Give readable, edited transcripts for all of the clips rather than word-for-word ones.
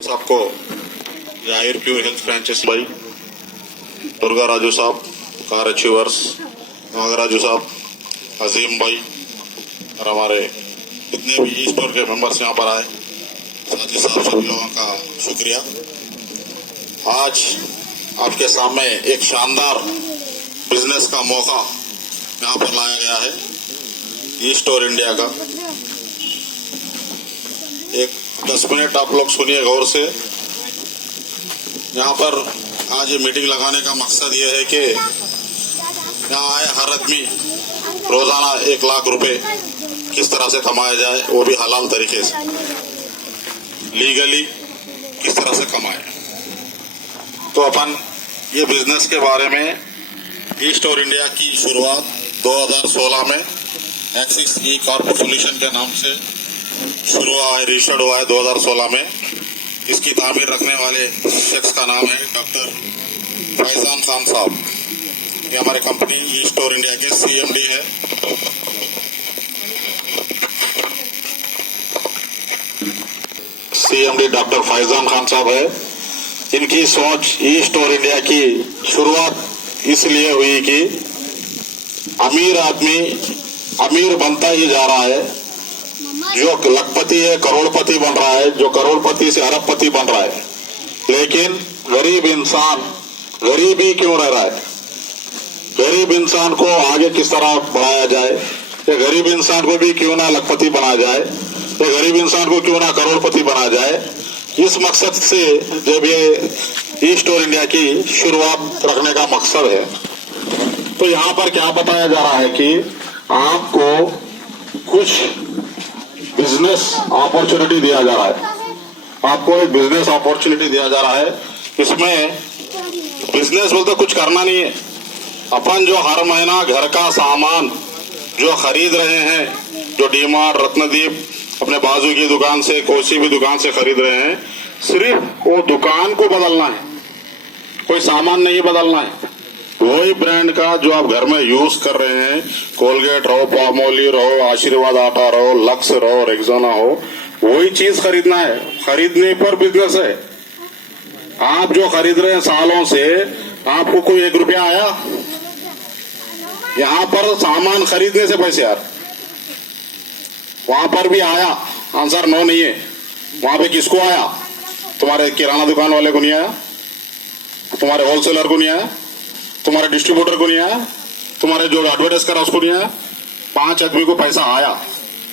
सबको आयुर pure health franchise भाई दुर्गा राजू साहब, कार अचीवर्स, नागराजू साहब, अजीम भाई और हमारे जितने भी ई स्टोर के मेंबर्स यहाँ पर आए, साथी साहब सभी लोगों का शुक्रिया। आज आपके सामने एक शानदार बिजनेस का मौका यहाँ पर लाया गया है। ई स्टोर इंडिया का एक 10 मिनट आप लोग सुनिए गौर से। यहाँ पर आज ये मीटिंग लगाने का मकसद ये है कि यहाँ आए हर आदमी रोजाना 1 लाख रुपए किस तरह से कमाया जाए, वो भी हलाल तरीके से, लीगली किस तरह से कमाए। तो अपन ये बिजनेस के बारे में ई स्टोर इंडिया की शुरुआत 2016 में एक्सिस ई कॉर्प सोल्यूशन के नाम से शुरू हुआ है, रजिस्टर्ड हुआ है 2016 में। इसकी तामीर रखने वाले शख्स का नाम है डॉक्टर फैजान खान साहब। ये हमारे कंपनी ई स्टोर इंडिया के CMD है। CMD डॉक्टर फैजान खान साहब है। इनकी सोच ई स्टोर इंडिया की शुरुआत इसलिए हुई कि अमीर आदमी अमीर बनता ही जा रहा है, जो लखपति है करोड़पति बन रहा है, जो करोड़पति से अरबपति बन रहा है, लेकिन गरीब इंसान गरीब ही क्यों रह रहा है। गरीब इंसान को आगे किस तरह बढ़ाया जाए, या गरीब इंसान को भी क्यों ना लखपति बनाया जाए, या गरीब इंसान को क्यों ना करोड़पति बनाया जाए, इस मकसद से जब ये ई स्टोर इंडिया की शुरुआत रखने का मकसद है। तो यहाँ पर क्या बताया जा रहा है कि आपको कुछ बिजनेस अपॉर्चुनिटी दिया जा रहा है। आपको एक बिजनेस अपॉर्चुनिटी दिया जा रहा है। इसमें बिजनेस बोलते कुछ करना नहीं है। अपन जो हर महीना घर का सामान जो खरीद रहे हैं, जो डीमार्ट, रत्नदीप, अपने बाजू की दुकान से, कोसी भी दुकान से खरीद रहे हैं, सिर्फ वो दुकान को बदलना है, कोई सामान नहीं बदलना है। वही ब्रांड का जो आप घर में यूज कर रहे हैं, कोलगेट रहो, पामोली रहो, आशीर्वाद आटा रहो, लक्स रहो, रेक्सोना हो, वही चीज खरीदना है। खरीदने पर बिजनेस है। आप जो खरीद रहे हैं सालों से, आपको कोई 1 रुपया आया? यहाँ पर सामान खरीदने से पैसे यार, वहां पर भी आया? आंसर नो नहीं है। वहां पे किसको आया? तुम्हारे किराना दुकान वाले को नहीं आया, तुम्हारे होलसेलर को नहीं आया, तुम्हारे डिस्ट्रीब्यूटर को नहीं आया, तुम्हारे जो एडवर्टाइज करा उसको नहीं आया। 5 आदमी को पैसा आया।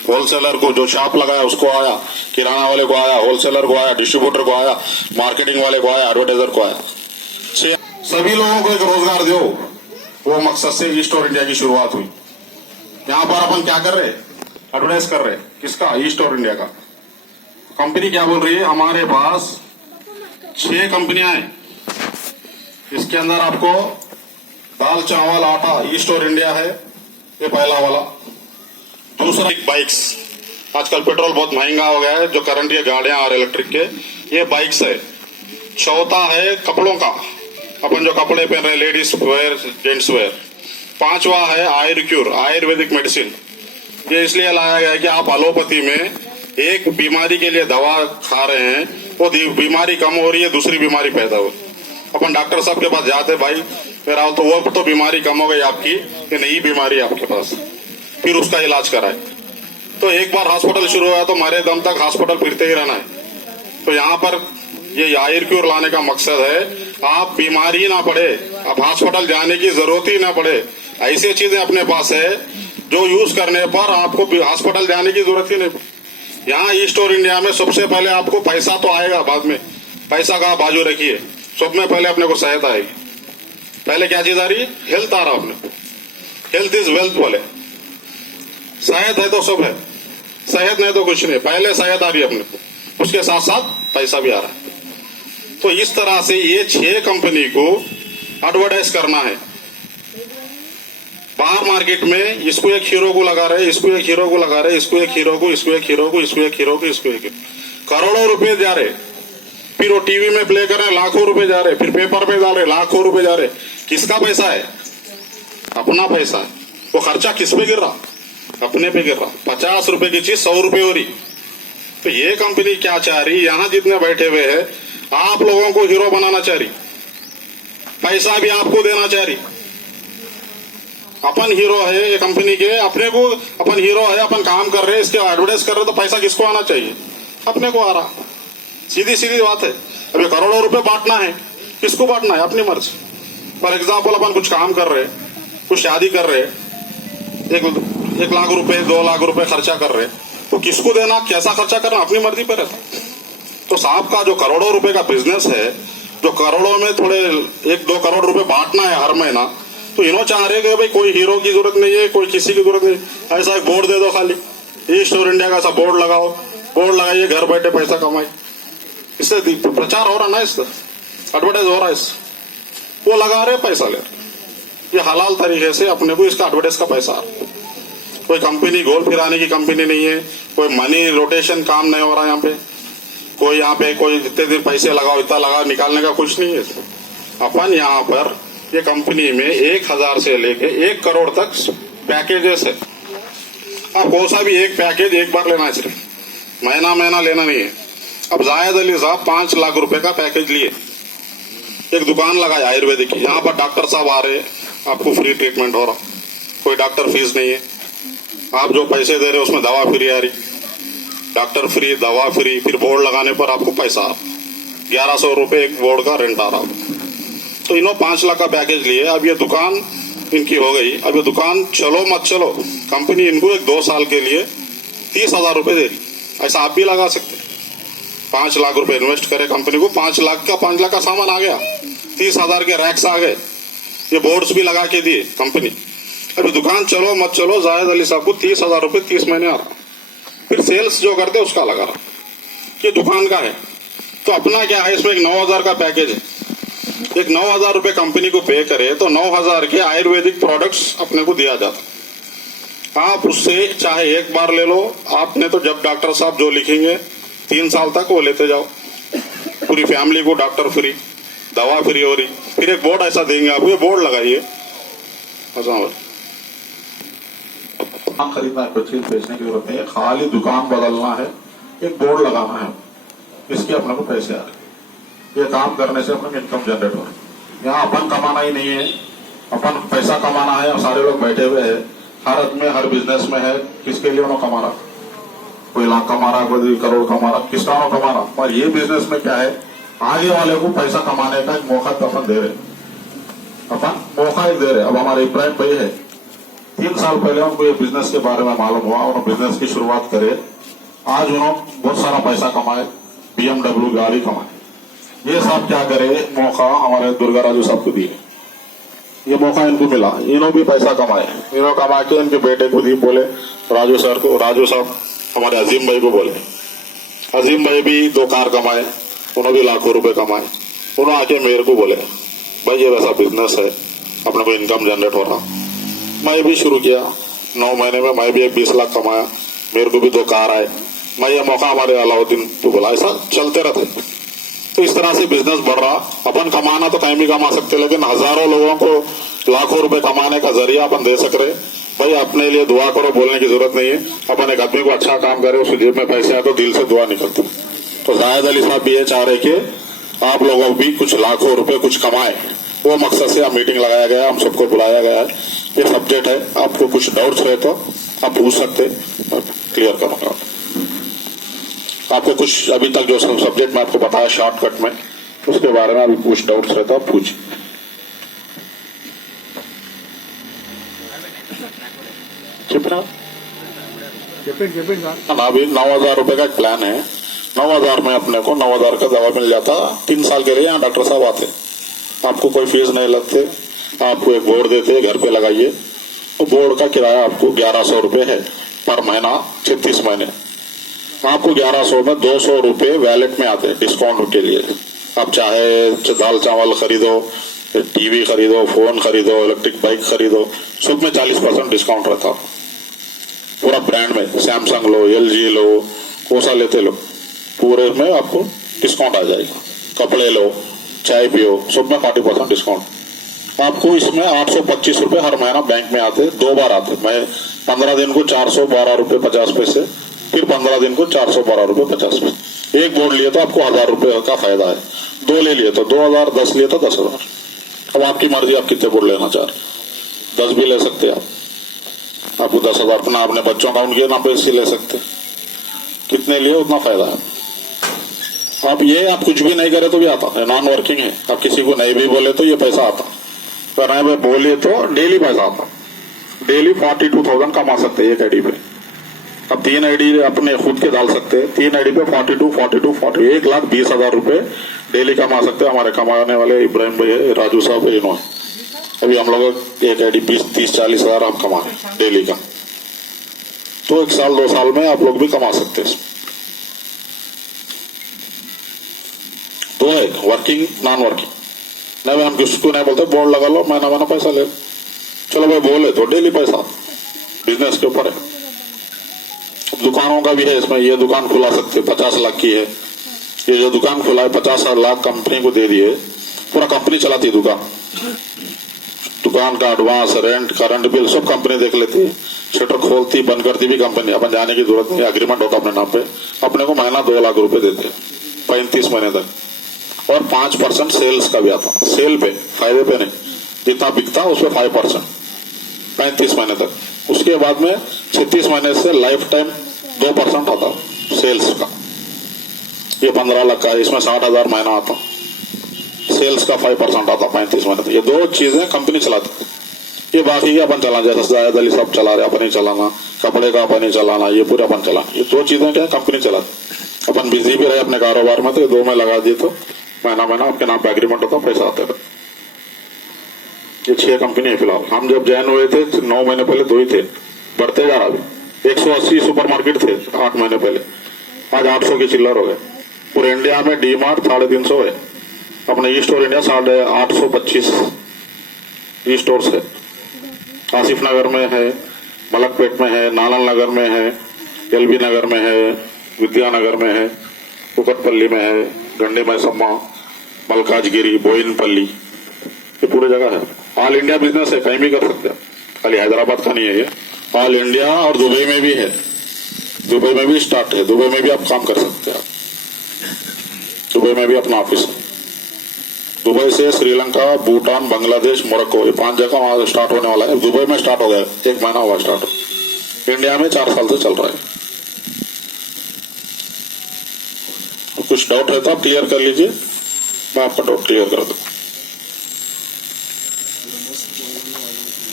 होलसेलर को जो शॉप लगाया उसको आया, किराना वाले को आया, होलसेलर को आया, डिस्ट्रीब्यूटर को आया, मार्केटिंग वाले को आया, एडवर्टाइजर को आया। सभी लोगों को एक रोजगार दो, वो मकसद से ई स्टोर इंडिया की शुरुआत हुई। यहाँ पर अपन क्या कर रहे, एडवर्टाइज कर रहे, किसका? ई स्टोर इंडिया का। कंपनी क्या बोल रही है, हमारे पास 6 कंपनियां हैं। इसके अंदर आपको दाल चावल आटा ई स्टोर इंडिया है, ये पहला वाला। दूसरा बाइक्स, आजकल पेट्रोल बहुत महंगा हो गया है, जो करंट की गाड़ियां और इलेक्ट्रिक के, ये बाइक्स है। चौथा है कपड़ों का, अपन जो कपड़े पहन रहे हैं, लेडीज वेयर, जेंट्स वेयर। 5वां है आयुर्क्योर, आयुर्वेदिक मेडिसिन। ये इसलिए लाया गया है कि आप एलोपैथी में एक बीमारी के लिए दवा खा रहे हैं, वो बीमारी कम हो रही है, दूसरी बीमारी पैदा हो रही है। अपन डॉक्टर साहब के पास जाते, भाई मेरा तो वो तो बीमारी कम हो गई आपकी, ये नई बीमारी है आपके पास, फिर उसका इलाज कराए। तो एक बार हॉस्पिटल शुरू हुआ तो मरे दम तक हॉस्पिटल फिरते ही रहना है। तो यहाँ पर ये आयुर्क्योर लाने का मकसद है, आप बीमारी ना पड़े, आप हॉस्पिटल जाने की जरूरत ही ना पड़े। ऐसी चीजें अपने पास है जो यूज करने पर आपको हॉस्पिटल जाने की जरूरत ही नहीं। यहाँ ई स्टोर इंडिया में सबसे पहले आपको पैसा तो आएगा, बाद में पैसा का बाजू रखिए, सब में पहले अपने को सेहत आएगी। पहले क्या चीज आ रही है? हेल्थ आ रहा अपने। हेल्थ इज वेल्थ बोले, सेहत है तो सब है, सेहत नहीं तो कुछ नहीं। पहले सेहत आ रही है अपने को, उसके साथ साथ पैसा भी आ रहा है। तो इस तरह से ये 6 कंपनी को एडवर्टाइज करना है बाहर मार्केट में। इसको एक हीरो को लगा रहे, इसको एक हीरो को लगा रहे, इसको एक हीरो को, इसको एक हीरो को, इसको एक हीरो को, इसको एक, करोड़ों रुपए जा रहे। फिर वो टीवी में प्ले कर रहे, लाखों रुपए जा रहे, फिर पेपर में डाल रहे, लाखों रुपए जा रहे। किसका पैसा है? अपना पैसा है। वो खर्चा किस पे गिर रहा? अपने पे गिर रहा। 50 रुपए की चीज 100 रुपए हो रही, तो ये कंपनी क्या चाह रही, यहाँ जितने बैठे हुए हैं आप लोगों को हीरो बनाना चाह रही, पैसा भी आपको देना चाह रही। अपन हीरो है ये कंपनी के, अपने को अपन हीरो है, अपन काम कर रहे हैं, इसके एडवर्टाइज कर रहे हैं, तो पैसा किसको आना चाहिए? अपने को आ रहा। सीधी सीधी बात है। अभी करोड़ों रुपए बांटना है, किसको बांटना है? अपनी मर्जी। फॉर एग्जाम्पल अपन कुछ काम कर रहे, कुछ शादी कर रहे, 1 लाख रुपए 2 लाख रुपए खर्चा कर रहे, तो किसको देना, कैसा खर्चा करना, अपनी मर्जी पर रहता। तो साहब का जो करोड़ों रुपए का बिजनेस है, जो करोड़ों में थोड़े 1-2 करोड़ रुपए बांटना है हर महीना, तो इन्हों चाह रहे कि भाई कोई हीरो की जरूरत नहीं है, कोई किसी की जरूरत नहीं, ऐसा एक बोर्ड दे दो, खाली ईस्ट और इंडिया का ऐसा बोर्ड लगाओ, बोर्ड लगाइए, घर बैठे पैसा कमाए। इससे प्रचार हो रहा ना, इससे एडवर्टाइज हो रहा है, इससे वो लगा रहे पैसा ले रहे। ये हलाल तरीके से अपने को इसका एडवर्टाइज का पैसा आ रहा है। कोई कंपनी गोल फिराने की कंपनी नहीं है, कोई मनी रोटेशन काम नहीं हो रहा यहाँ पे, कोई यहाँ पे कोई जितने दिन पैसे लगाओ इतना लगाओ निकालने का कुछ नहीं है। अपन यहाँ पर ये कंपनी में 1000 से लेके 1 करोड़ तक पैकेजेस है। आप कौन सा भी एक पैकेज एक बार लेना है, सिर्फ महीना लेना नहीं है। अब जायद अली साहब 5 लाख रुपए का पैकेज लिए, एक दुकान लगाई आयुर्वेदिक की, यहाँ पर डॉक्टर साहब आ रहे, आपको फ्री ट्रीटमेंट हो रहा, कोई डॉक्टर फीस नहीं है, आप जो पैसे दे रहे उसमें दवा फ्री आ रही, डॉक्टर फ्री, दवा फ्री, फिर बोर्ड लगाने पर आपको पैसा 1100 रुपए एक बोर्ड का रेंट आ रहा। तो इन्होंने 5 लाख का पैकेज लिए। अब ये दुकान इनकी हो गई। अब ये दुकान चलो मत चलो, कंपनी इनको 2 साल के लिए 30,000 रुपए दे रही। ऐसा आप भी लगा सकते, 5 लाख रुपए इन्वेस्ट करे कंपनी को, 5 लाख का सामान आ गया, 30,000 के रैक्स आ गए, ये बोर्ड्स भी लगा के दिए कंपनी। अभी दुकान चलो मत चलो, जायद अली साहब को 30,000 रुपए 30 महीने आ रहा। फिर सेल्स जो करते उसका लगा रहा, ये दुकान का है। तो अपना क्या है, इसमें एक 9,000 का पैकेज है, एक 9,000 रुपए कंपनी को पे करे तो 9,000 के आयुर्वेदिक प्रोडक्ट्स अपने को दिया जाता। आप उससे चाहे एक बार ले लो, आपने तो जब डॉक्टर साहब जो लिखेंगे 3 साल तक वो लेते जाओ, पूरी फैमिली को डॉक्टर फ्री, दवा फ्री हो रही। फिर एक बोर्ड ऐसा देंगे आपको, ये बोर्ड लगाइए, खरीदना है, कुछ चीज बेचने की जरूरत नहीं है, खाली दुकान बदलना है, एक बोर्ड लगाना है, इसके अपने को पैसे आ रहे। ये काम करने से अपने इनकम जनरेट हो रही। यहाँ अपन कमाना ही नहीं है, अपन पैसा कमाना है। और सारे लोग बैठे हुए हैं, हर आदमी हर बिजनेस में है, किसके लिए उन्होंने कमा रहा, कोई लाख कमा रहा, कोई करोड़ कमा रहा, किस तरह कमा रहा। और ये बिजनेस में क्या है, आगे वाले को पैसा कमाने का एक मौका तो अपन दे रहे, अपन मौका ही दे रहे। अब हमारे इब्राहिम भाई है, 3 साल पहले उनको ये बिजनेस के बारे में मालूम हुआ, उन्होंने बिजनेस की शुरुआत करे, आज उन्होंने बहुत सारा पैसा कमाए, BMW गाड़ी कमाए। ये सब क्या करे, मौका हमारे दुर्गा राजू साहब को दिए, ये मौका इनको मिला, इन्होंने भी पैसा कमाए। इन्होंने कमा के इनके बेटे को दी, बोले राजू सर को, राजू साहब हमारे अजीम भाई को बोले, अजीम भाई भी 2 कार कमाए, उन्होंने भी लाखों रुपए कमाए। उन्होंने आके मेरे को बोले भाई ये वैसा बिजनेस है, अपने को इनकम जनरेट हो रहा। मैं भी शुरू किया, 9 महीने में मैं भी 20 लाख कमाया, मेरे को भी 2 कार आए। मैं ये मौका हमारे अलाउद्दीन को बोला, ऐसा चलते रहते। तो इस तरह से बिजनेस बढ़ रहा। अपन कमाना तो कहीं भी कमा सकते, लेकिन हजारों लोगों को लाखों रुपए कमाने का जरिया अपन दे सक रहे। भाई अपने लिए दुआ करो, बोलने की जरूरत नहीं है। अपन एक आदमी को अच्छा काम करे, उसकी जेब में पैसे आए तो दिल से दुआ निकलती। तो जायद अली साहब भी ये चाह रहे कि आप लोगों भी कुछ लाखों रुपए कुछ कमाए, वो मकसद से मीटिंग लगाया गया, हम सबको बुलाया गया है। ये सब्जेक्ट है, आपको कुछ डाउट्स रहे तो आप पूछ सकते, क्लियर करूंगा। आपको कुछ अभी तक जो सब्जेक्ट मैं आपको बताया शॉर्टकट में, उसके बारे में अभी कुछ डाउट्स रहे तो आप पूछिए। अभी 9,000 रुपए का एक प्लान है, 9,000 में अपने को 9,000 का दवा मिल जाता। 3 साल के लिए यहाँ डॉक्टर साहब आते, आपको कोई फीस नहीं लगते, आपको एक बोर्ड देते, घर पे लगाइए। तो बोर्ड का किराया आपको 1100 रुपए है पर महीना, 36 महीने। आपको 1100 में 200 रुपए वैलेट में आते हैं डिस्काउंट के लिए। आप चाहे दाल चावल खरीदो, टीवी खरीदो, फोन खरीदो, इलेक्ट्रिक बाइक खरीदो, सब में 40% डिस्काउंट रहता है। पूरा ब्रांड में सैमसंग लो, LG लो, कौन सा लेते लो, पूरे में आपको डिस्काउंट आ जाएगा। कपड़े लो, चाय पियो, सब में 40% डिस्काउंट। आपको इसमें 825 रुपए हर महीना बैंक में आते, 2 बार आते। मैं 15 दिन को 412 रुपए 50 पैसे फिर 15 दिन को 412 रुपये 50 पैसे। एक बोर्ड लिए तो आपको 1000 रुपये का फायदा है, 2 ले लिए तो 2000, 10 लिए तो 10,000। अब आपकी मर्जी, आप कितने बोर्ड लेना चाह रहे, 10 भी ले सकते हैं आप। आपको 10,000 अपना अपने बच्चों का उनके ना पैसे ले सकते, कितने लिए उतना फायदा है। आप कुछ भी नहीं करे तो भी आता है, नॉन वर्किंग है। आप किसी को नहीं भी बोले तो ये पैसा आता, पर नहीं बोले तो डेली पैसा आता। डेली 42,000 कमा सकते हैं एक आईडी पे। अब 3 आईडी अपने खुद के डाल सकते हैं, 3 आईडी पे 42 1,20,000 रुपए डेली कमा सकते हैं। हमारे कमाने वाले इब्राहिम भाई है, राजू साहब है, इन्होंने अभी हम लोग एक आईडी 20, 30, 40 हजार हम कमा रहे हैं डेली का। तो 1 साल 2 साल में आप लोग भी कमा सकते हैं। तो है वर्किंग, नॉन वर्किंग। नहीं भाई हम किसको नहीं बोलते बोर्ड लगा लो, महीना पैसा ले, चलो भाई बोले तो डेली पैसा बिजनेस के ऊपर है। दुकानों का भी है इसमें, ये दुकान खुला सकते 50 लाख की है। ये जो दुकान खुला है 50 लाख कंपनी को दे दिए, पूरा कंपनी चलाती है दुकान का एडवांस, रेंट, करंट बिल सब कंपनी देख लेती है। शटर खोलती बंद करती भी कंपनी, अपन जाने की जरूरत नहीं, एग्रीमेंट होता अपने नाम पे। अपने को महीना 2 लाख रुपए देते 35 महीने तक, और 5% सेल्स का भी आता, सेल पे, फायदे पे नहीं, जितना बिकता उस पर 5% 35 महीने तक। उसके बाद में 36 महीने से लाइफ टाइम 2% आता सेल्स का। ये 15 लाख का, इसमें 60,000 महीना आता, सेल्स का 5% आता 35 महीने तक। ये 2 चीजें कंपनी चलाती है। ये बाकी के अपन चला, जैसे जायद अली सब चला रहे, अपन ही चलाना, कपड़े का अपन ही चलाना, ये पूरे अपन चलाना। ये 2 चीजें क्या कंपनी चलाती। अपन बिजी भी रहे अपने कारोबार में तो ये 2 में लगा दिए तो महीना आपके नाम पे एग्रीमेंट होता, पैसा आते रहे। ये 6 कंपनी है फिलहाल। हम जब ज्वाइन हुए थे 9 महीने पहले 2 ही थे, बढ़ते जा रहा। अभी 180 सुपरमार्केट थे 8 महीने पहले, आज 800 के चिल्लर हो गए। पूरे इंडिया में डी मार्ट 350 है, अपने ई स्टोर इंडिया 825 ई स्टोर्स है। आसिफ नगर में है, मलकपेट में है, नालन नगर में है, एलबी नगर में है, विद्यानगर में है, कुकटपल्ली में है, गंडे मैसम्मा, मलकाजगिरी, बोइनपल्ली, ये पूरी जगह है। ऑल इंडिया बिजनेस है, कहीं भी कर सकते हैं, खाली हैदराबाद का नहीं है ये, ऑल इंडिया। और दुबई में भी है, दुबई में भी स्टार्ट है, दुबई में भी आप काम कर सकते हैं। दुबई में भी अपना ऑफिस है। दुबई से श्रीलंका, भूटान, बांग्लादेश, मोरक्को, ये 5 जगह वहां स्टार्ट होने वाला है। दुबई में स्टार्ट हो गया, 1 महीना हुआ स्टार्ट। इंडिया में 4 साल से चल रहा है। कुछ डाउट है तो आप क्लियर कर लीजिए, मैं आपका डाउट क्लियर कर दूं।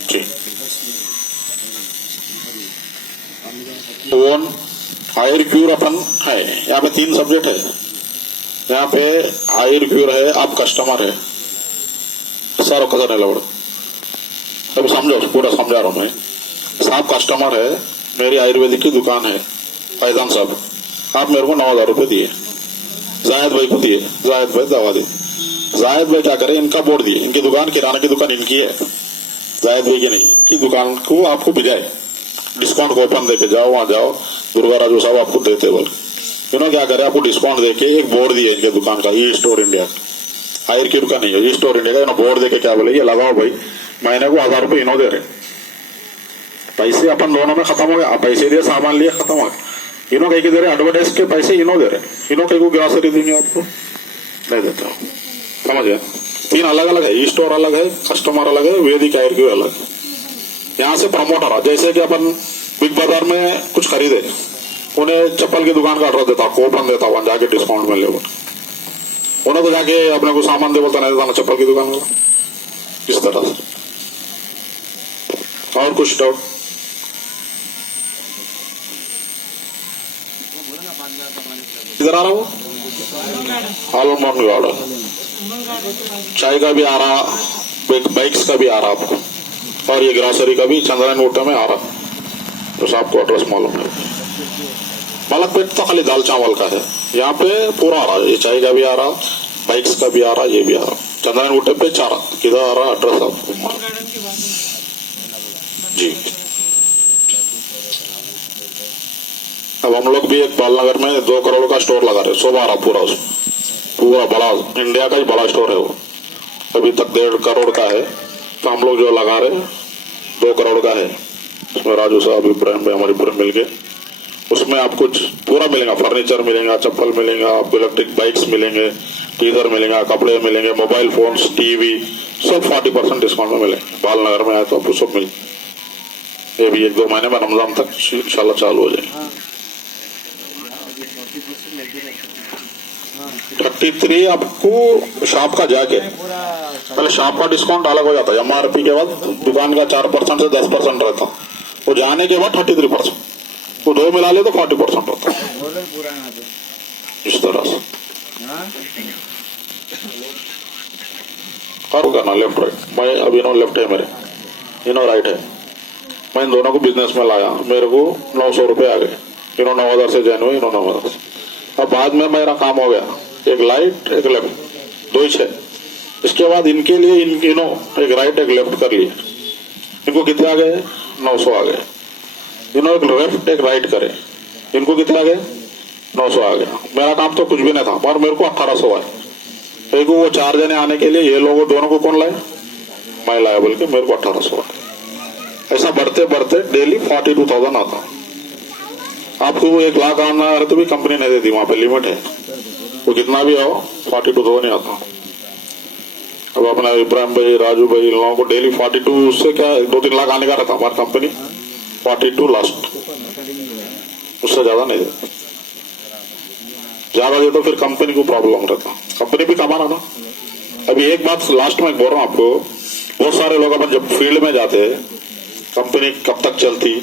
जी, ओन हायर क्यूर अपन है, यहाँ पे 3 सब्जेक्ट है। यहाँ पे हायर क्यूर है, आप कस्टमर है, सर कसर नहीं लवड़, अभी समझो, पूरा समझा रहा हूँ मैं। आप कस्टमर है, मेरी आयुर्वेदिक की दुकान है, फैजान साहब, आप मेरे को 9,000 रुपए दिए, जायद भाई को दिए, जायद भाई दवा दी। जायद भाई क्या करे, इनका बोर्ड दिए, इनकी दुकान, किराने की दुकान इनकी है, जायद भाई की नहीं। इनकी दुकान को आपको भिजाए, डिस्काउंट कूपन देके जाओ, वहां जाओ, दुर्गा राजू साहब आपको देते बोल। इन्होंने क्या करे, आपको डिस्काउंट देके एक बोर्ड दिए इनके दुकान का, ई स्टोर इंडिया, हायर क्यूर का नहीं है, ई स्टोर इंडिया का। बोर्ड देके क्या बोले, ये लगाओ भाई, महीने को 1000 रुपए इन्हों दे रहे। पैसे अपन दोनों में खत्म हो गया, पैसे दिए, सामान लिए, खत्म हो गया। इन्हों कहीं के दे रहे, एडवर्टाइज के पैसे इन्हों दे रहे, इन्हों कहीं को ग्रॉसरी देंगे आपको, नहीं देते हो, समझ गए। 3 अलग अलग है, ई स्टोर अलग है, कस्टमर अलग है, वैदिक हायर क्यूर अलग है। यहाँ से प्रमोटर, जैसे कि अपन बिग बाजार में कुछ खरीदे, उन्हें चप्पल की दुकान का ऑर्डर देता, कूपन देता, वहां जाके डिस्काउंट मिल ले, उन्हें तो जाके अपने को सामान दे बोलता नहीं देता ना चप्पल की दुकान वाला, इस तरह से। और कुछ डाउट? इधर आ रहा हूँ, हालमोन गार्डन, चाय का भी आ रहा, बाइक्स का भी आ रहा आपको, और ये ग्रोसरी का भी चंद्रन वोटा में आ रहा, तो आपको एड्रेस मालूम है। मलकपेट तो खाली दाल चावल का है, यहाँ पे पूरा आ रहा है, ये चाय का भी आ रहा, बाइक्स का भी आ रहा, ये भी आ रहा। चंद्रन वोटे पे 4 किधर आ रहा एड्रेस आपको जी। अब हम लोग भी एक बालनगर में 2 करोड़ का स्टोर लगा रहे, 100 आ रहा पूरा, पूरा बड़ा इंडिया का ही बड़ा स्टोर है वो, अभी तक 1.5 करोड़ का है। तो हम लोग जो लगा रहे 2 करोड़ का है, उसमें राजू साहब, इब्राहिम भाई, हमारे पूरे मिलके उसमें आपको पूरा मिलेगा, फर्नीचर मिलेगा, चप्पल मिलेगा, आपको इलेक्ट्रिक बाइक्स मिलेंगे, टीजर मिलेगा, कपड़े मिलेंगे, मोबाइल फोन्स, टीवी सब 40% डिस्काउंट में मिलेंगे। बालनगर में आए तो आपको सब मिले। ये भी 1-2 महीने में रमजान तक इंशाल्लाह चालू हो जाएगा। 33 आपको शॉप का जाके पहले शॉप का डिस्काउंट अलग हो जाता है, MRP के बाद दुकान का 4% से 10% रहता, वो जाने के बाद 33%, वो 2 मिला ले तो 40% होता इस तरह से। और करना लेफ्ट राइट, मैं अब इन्हों लेफ्ट है मेरे, इन्हों राइट है, मैं इन दोनों को बिजनेस में लाया, मेरे को 900 रुपये आ गए, इन्हों 9000 से ज्वाइन हुए, इन्हों 9000 से। अब बाद में मेरा काम हो गया, एक लाइट एक लेफ्ट 2 ही 6। इसके बाद इनके लिए इन्हों एक राइट एक लेफ्ट कर लिए, इनको कितने आ गए 900 आ गए। इन्हों एक लेफ्ट एक राइट करे, इनको कितने आ गए 900 आ गया। मेरा काम तो कुछ भी नहीं था, पर मेरे को 1800 आए। एक वो 4 जने आने के लिए ये लोगों दोनों को कौन लाए, मैं लाया, बोल के मेरे को 1800 आए। ऐसा बढ़ते बढ़ते डेली 42,000 आता। आपको 1 लाख आना है तो भी कंपनी नहीं देती, वहां पे लिमिट है, वो कितना भी आओ 42,000 नहीं आता। अब अपना इब्राहिम भाई, राजू भाई, इन लोगों को डेली 42 से क्या 2-3 लाख आने का रहता, हमारी कंपनी 42 लास्ट, उससे ज्यादा नहीं देता। ज्यादा दे तो फिर कंपनी को प्रॉब्लम रहता, कंपनी भी कमा रहा ना। अभी एक बात लास्ट में बोल रहा हूँ आपको, बहुत सारे लोग अपन जब फील्ड में जाते हैं, कंपनी कब तक चलती,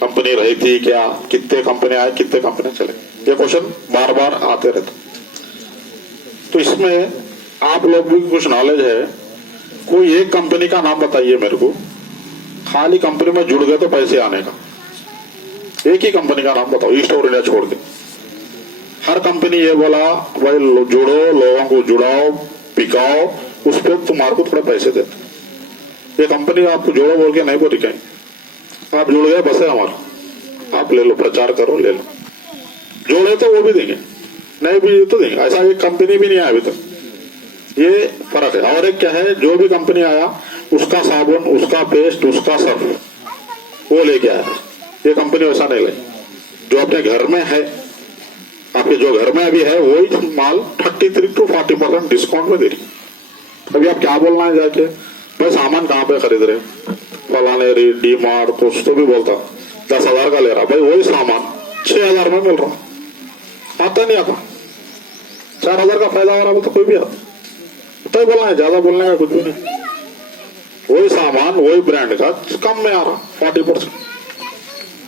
कंपनी रहती क्या, कितने कंपनी आए, कितने कंपनी चले, ये क्वेश्चन बार बार आते रहते। तो इसमें आप लोग भी कुछ नॉलेज है, कोई एक कंपनी का नाम बताइए मेरे को, खाली कंपनी में जुड़ गए तो पैसे आने का, एक ही कंपनी का नाम बताओ, ईस्ट और इंडिया छोड़ के। हर कंपनी ये बोला भाई जुड़ो, लोगों को जुड़ाओ, पिकाओ, उस पर तुम्हारे को थोड़े पैसे देते। ये कंपनी आपको जोड़ो बोल के नहीं बोली कहीं, आप जुड़ गए बस है हमारा, आप ले लो, प्रचार करो, ले लो। जोड़े तो वो भी देंगे, नहीं भी तो देंगे, ऐसा एक कंपनी भी नहीं आया अभी तक। ये फर्क है। और एक क्या है, जो भी कंपनी आया उसका साबुन, उसका पेस्ट, उसका सर्फ वो लेके आया, ये कंपनी वैसा नहीं लाई। जो अपने घर में है, आपके जो घर में अभी है वही माल 33 to 40% डिस्काउंट में दे रही। अभी आप क्या बोलना है जाके, भाई सामान कहाँ पे खरीद रहे, फलाने डी मार्ट, कुछ तो भी बोलता 10,000 का ले रहा, भाई वही सामान 6,000 में मिल रहा, आता नहीं आता, 4,000 का फायदा हो रहा तो कोई भी आता। तो बोलना है, ज्यादा बोलने का कुछ भी नहीं, वही सामान वही ब्रांड का कम में आ रहा 40%,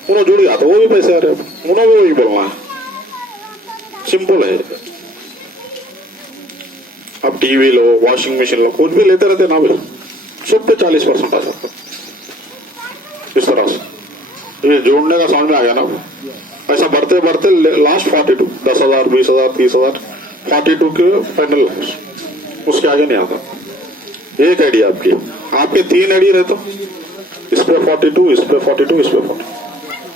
उन्होंने जुड़ गया तो वो भी पैसे आ रहे, उन्होंने भी वही बोलना है, सिंपल है। अब टीवी लो, वॉशिंग मशीन लो, कुछ भी लेते रहते ना भाई, सब पे 40% आ सकता, इस तरह से। ये जोड़ने का समझ में आ गया ना, ऐसा बढ़ते बढ़ते लास्ट 42, 10,000, 20,000, 30,000, 42 के फाइनल, उसके आगे नहीं आता। एक आईडी आपकी, आपके 3 आईडी रहते, इस पे 42, इस पे 42, इस पे 40,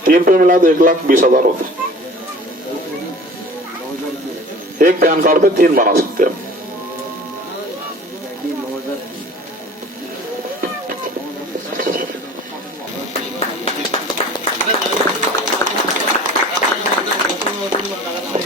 3 पे मिला तो 1,20,000 होता। एक पैन कार्ड पे 3 बना सकते हैं।